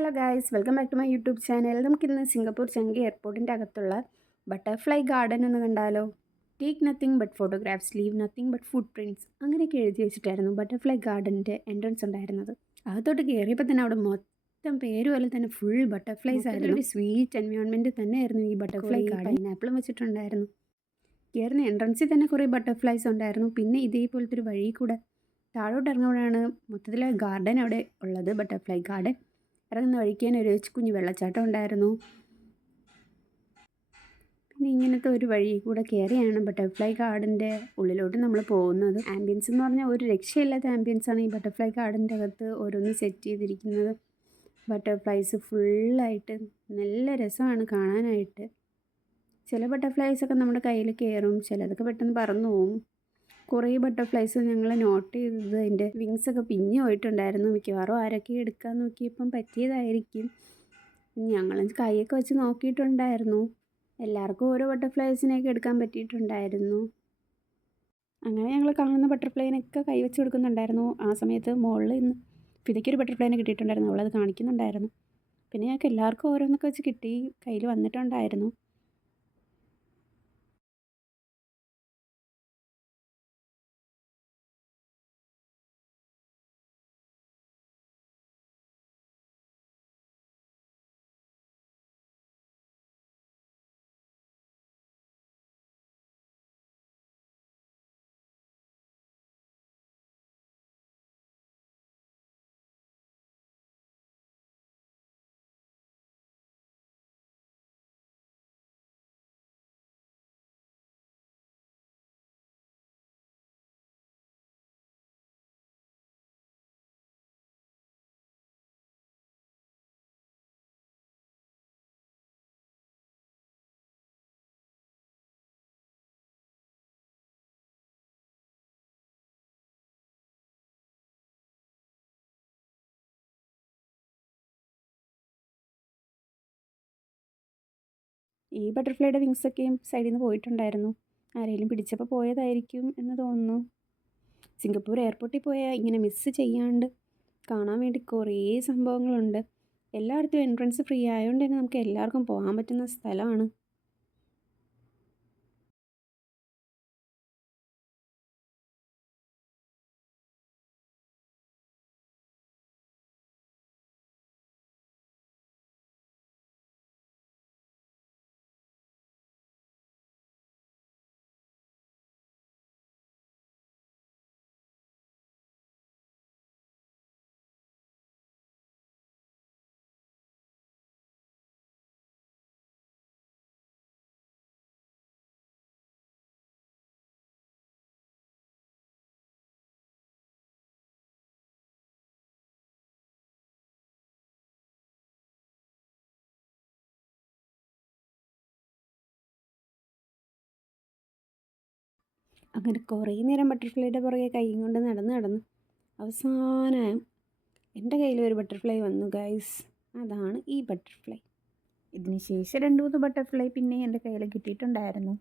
Hello guys, welcome back to my YouTube channel. നമുക്കിന്ന് Singapore Changi എയർപോർട്ടിൻ്റെ അകത്തുള്ള butterfly garden ഒന്ന് കണ്ടാലോ. Take nothing but photographs, leave nothing but footprints, അങ്ങനെയൊക്കെ എഴുതി വെച്ചിട്ടായിരുന്നു ബട്ടർഫ്ലൈ ഗാർഡൻ്റെ എൻട്രൻസ് ഉണ്ടായിരുന്നത്. അകത്തോട്ട് കയറിയപ്പോൾ തന്നെ അവിടെ മൊത്തം പേര് പോലെ തന്നെ ഫുൾ ബട്ടർഫ്ലൈസ് ആയിരുന്നു. ഒരു സ്വീറ്റ് എൻവയോൺമെൻറ്റ് തന്നെയായിരുന്നു ഈ ബട്ടർഫ്ലൈ ഗാർഡൻ. പൈനാപ്പിളും വെച്ചിട്ടുണ്ടായിരുന്നു. കയറുന്ന എൻട്രൻസിൽ തന്നെ കുറേ ബട്ടർഫ്ലൈസ് ഉണ്ടായിരുന്നു. പിന്നെ ഇതേപോലത്തെ ഒരു വഴി കൂടെ താഴോട്ട് ഇറങ്ങുമ്പോഴാണ് മൊത്തത്തിൽ ഗാർഡൻ അവിടെ ഉള്ളത്, ബട്ടർഫ്ലൈ ഗാർഡൻ. ഇറങ്ങുന്ന വഴിക്ക് തന്നെ ഒരു കുഞ്ഞു വെള്ളച്ചാട്ടം ഉണ്ടായിരുന്നു. പിന്നെ ഇങ്ങനത്തെ ഒരു വഴി കൂടെ കയറിയാണ് ബട്ടർഫ്ലൈ ഗാർഡൻ്റെ ഉള്ളിലോട്ട് നമ്മൾ പോകുന്നത്. ആംബിയൻസ് എന്ന് പറഞ്ഞാൽ ഒരു രക്ഷയില്ലാത്ത ആംബിയൻസാണ് ഈ ബട്ടർഫ്ലൈ ഗാർഡൻ്റെ അകത്ത് ഓരോന്ന് സെറ്റ് ചെയ്തിരിക്കുന്നത്. ബട്ടർഫ്ലൈസ് ഫുള്ളായിട്ട് നല്ല രസമാണ് കാണാനായിട്ട്. ചില ബട്ടർഫ്ലൈസൊക്കെ നമ്മുടെ കയ്യിൽ കയറും, ചിലതൊക്കെ പെട്ടെന്ന് പറന്നു പോകും. കുറേ ബട്ടർഫ്ലൈസ് ഞങ്ങൾ നോട്ട് ചെയ്തത് അതിൻ്റെ വിങ്സൊക്കെ പിഞ്ഞു പോയിട്ടുണ്ടായിരുന്നു. മിക്കവാറും ആരൊക്കെ എടുക്കാൻ നോക്കിയപ്പം പറ്റിയതായിരിക്കും. ഞങ്ങൾ കൈയൊക്കെ വെച്ച് നോക്കിയിട്ടുണ്ടായിരുന്നു. എല്ലാവർക്കും ഓരോ ബട്ടർഫ്ലൈസിനെയൊക്കെ എടുക്കാൻ പറ്റിയിട്ടുണ്ടായിരുന്നു. അങ്ങനെ ഞങ്ങൾ കാണുന്ന ബട്ടർഫ്ലൈനൊക്കെ കൈ വെച്ച് കൊടുക്കുന്നുണ്ടായിരുന്നു. ആ സമയത്ത് മുകളിൽ നിന്ന് ഫിദയ്ക്കൊരു ബട്ടർഫ്ലൈനെ കിട്ടിയിട്ടുണ്ടായിരുന്നു. അവളത് കാണിക്കുന്നുണ്ടായിരുന്നു. പിന്നെ ഞങ്ങൾക്ക് എല്ലാവർക്കും ഓരോന്നൊക്കെ വെച്ച് കിട്ടി, കയ്യിൽ വന്നിട്ടുണ്ടായിരുന്നു. ഈ ബട്ടർഫ്ലൈയുടെ വിങ്സൊക്കെയും സൈഡിൽ നിന്ന് പോയിട്ടുണ്ടായിരുന്നു. ആരെങ്കിലും പിടിച്ചപ്പോൾ പോയതായിരിക്കും എന്ന് തോന്നുന്നു. സിംഗപ്പൂർ എയർപോർട്ടിൽ പോയാൽ ഇങ്ങനെ മിസ്സ് ചെയ്യാണ്ട് കാണാൻ വേണ്ടി കുറേ സംഭവങ്ങളുണ്ട്. എല്ലായിടത്തും എൻട്രൻസ് ഫ്രീ ആയതുകൊണ്ട് തന്നെ നമുക്ക് എല്ലാവർക്കും പോകാൻ പറ്റുന്ന സ്ഥലമാണ്. അങ്ങനെ കുറേ നേരം ബട്ടർഫ്ലൈയുടെ പുറകെ കൈയും കൊണ്ട് നടന്ന് അവസാനം എൻ്റെ കയ്യിൽ ഒരു ബട്ടർഫ്ലൈ വന്നു ഗൈസ്. അതാണ് ഈ ബട്ടർഫ്ലൈ. ഇതിന് ശേഷം 2-3 ബട്ടർഫ്ലൈ പിന്നെ എൻ്റെ കയ്യിൽ കിട്ടിയിട്ടുണ്ടായിരുന്നു.